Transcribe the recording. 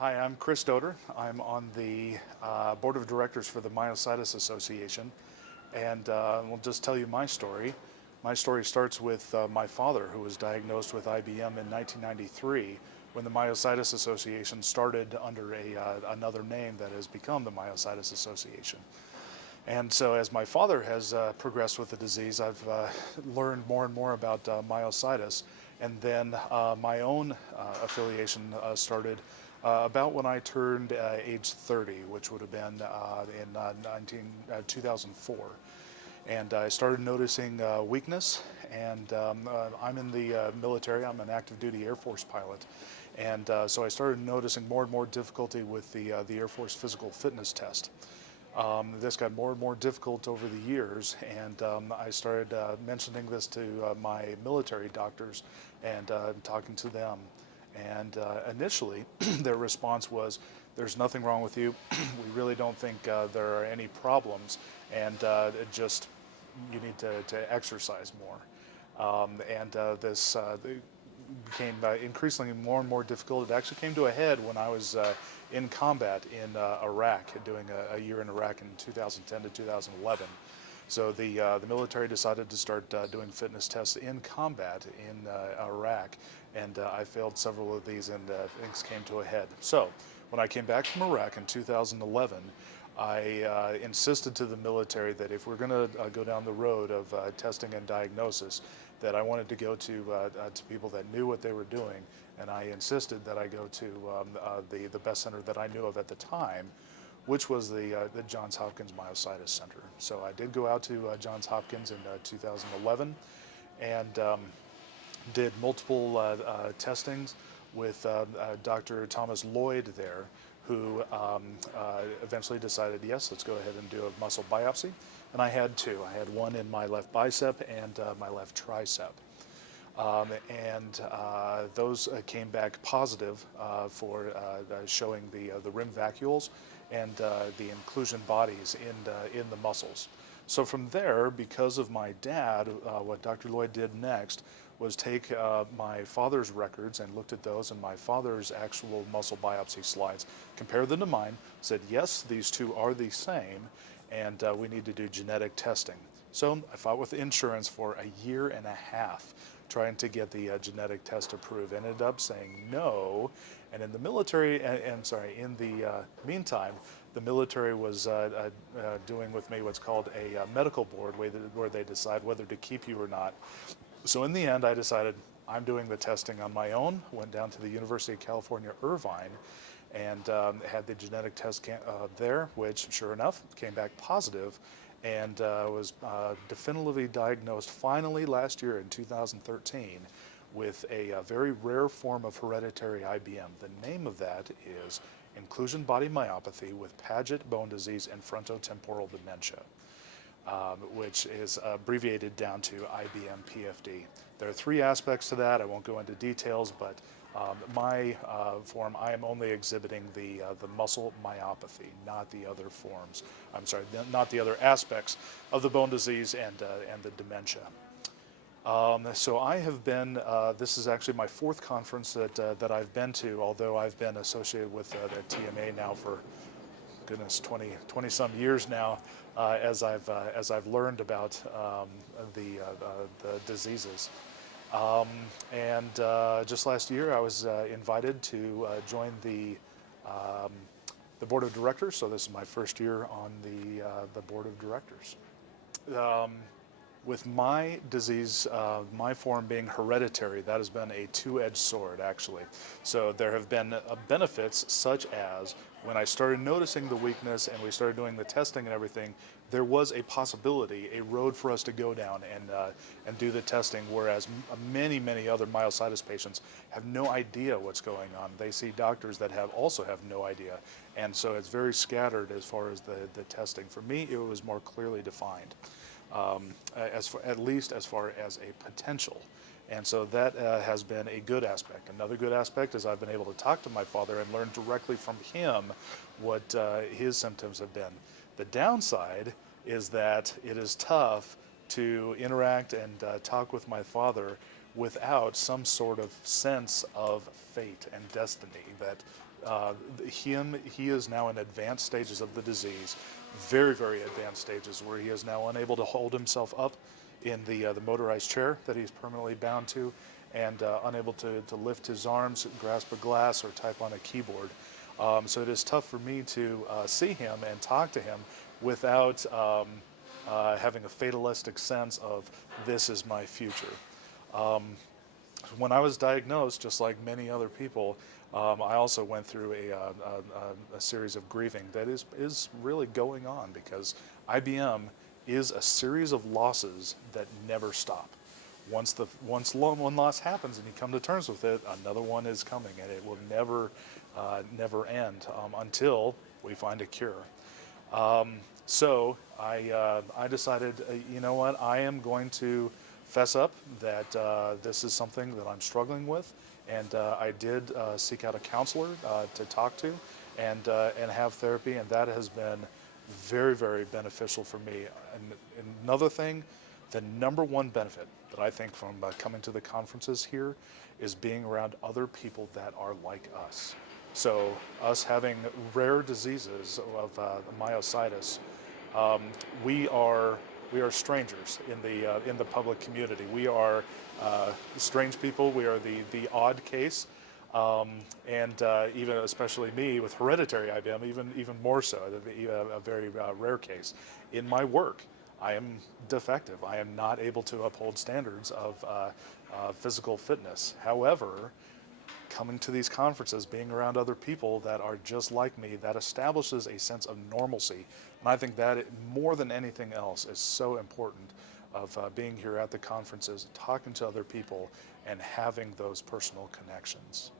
Hi, I'm Chris Dotur. I'm on the board of directors for the Myositis Association, and we'll just tell you my story. My story starts with my father, who was diagnosed with IBM in 1993 when the Myositis Association started under another name that has become the Myositis Association. And so as my father has progressed with the disease, I've learned more and more about myositis. And then my own affiliation started about when I turned age 30, which would have been in 2004. And I started noticing weakness, and I'm in the military. I'm an active duty Air Force pilot. And so I started noticing more and more difficulty with the Air Force physical fitness test. This got more and more difficult over the years, and I started mentioning this to my military doctors and talking to them. And initially, their response was, "There's nothing wrong with you. We really don't think there are any problems, and it just you need to exercise more." This became increasingly more and more difficult. It actually came to a head when I was in combat in Iraq, doing a year in Iraq in 2010 to 2011. So the military decided to start doing fitness tests in combat in Iraq, and I failed several of these, and things came to a head. So when I came back from Iraq in 2011, I insisted to the military that if we're going to go down the road of testing and diagnosis, that I wanted to go to people that knew what they were doing, and I insisted that I go to the best center that I knew of at the time, which was the Johns Hopkins Myositis Center. So I did go out to Johns Hopkins in 2011 and did multiple testings with Dr. Thomas Lloyd there, who eventually decided, yes, let's go ahead and do a muscle biopsy. And I had two. I had one in my left bicep and my left tricep. Those came back positive for showing the rim vacuoles and the inclusion bodies in the muscles. So from there, because of my dad, what Dr. Lloyd did next was take my father's records and looked at those and my father's actual muscle biopsy slides, compared them to mine, said, yes, these two are the same, and we need to do genetic testing. So I fought with insurance for a year and a half trying to get the genetic test approved. Ended up saying no, and in the military, in the meantime, the military was doing with me what's called a medical board, where they decide whether to keep you or not. So in the end, I decided I'm doing the testing on my own, went down to the University of California, Irvine, and had the genetic test there, which sure enough came back positive, and was definitively diagnosed finally last year in 2013 with a very rare form of hereditary IBM. The name of that is inclusion body myopathy with Paget bone disease and frontotemporal dementia, which is abbreviated down to IBM PFD. There are three aspects to that. I won't go into details, but my form, I am only exhibiting the muscle myopathy, not the other forms. I'm sorry, not the other aspects of the bone disease and the dementia. So I have been, this is actually my fourth conference that I've been to, although I've been associated with the TMA now for, goodness, 20 some years now, as I've learned about the diseases. Just last year, I was invited to join the board of directors. So this is my first year on the board of directors. With my disease, my form being hereditary, that has been a two-edged sword, actually. So there have been benefits, such as when I started noticing the weakness and we started doing the testing and everything, there was a possibility, a road for us to go down and do the testing, whereas many other myositis patients have no idea what's going on. They see doctors that also have no idea, and so it's very scattered as far as the testing. For me, it was more clearly defined. At least as far as a potential. And so that has been a good aspect. Another good aspect is I've been able to talk to my father and learn directly from him what his symptoms have been. The downside is that it is tough to interact and talk with my father without some sort of sense of fate and destiny, that He is now in advanced stages of the disease, very, very advanced stages, where he is now unable to hold himself up in the motorized chair that he's permanently bound to, and unable to lift his arms, grasp a glass, or type on a keyboard. So it is tough for me to see him and talk to him without having a fatalistic sense of this is my future. When I was diagnosed, just like many other people, I also went through a series of grieving that is really going on, because IBM is a series of losses that never stop. Once one loss happens and you come to terms with it, another one is coming, and it will never end until we find a cure. So I decided, you know what, I am going to fess up that this is something that I'm struggling with, and I did seek out a counselor to talk to and have therapy, and that has been very, very beneficial for me. And another thing, the number one benefit that I think from coming to the conferences here is being around other people that are like us. So us having rare diseases of myositis, we are strangers in the public community. We are strange people. We are the odd case, and even especially me with hereditary IBM, even more so, a very rare case. In my work, I am defective. I am not able to uphold standards of physical fitness. However, coming to these conferences, being around other people that are just like me, that establishes a sense of normalcy. And I think that more than anything else is so important, of being here at the conferences, talking to other people, and having those personal connections.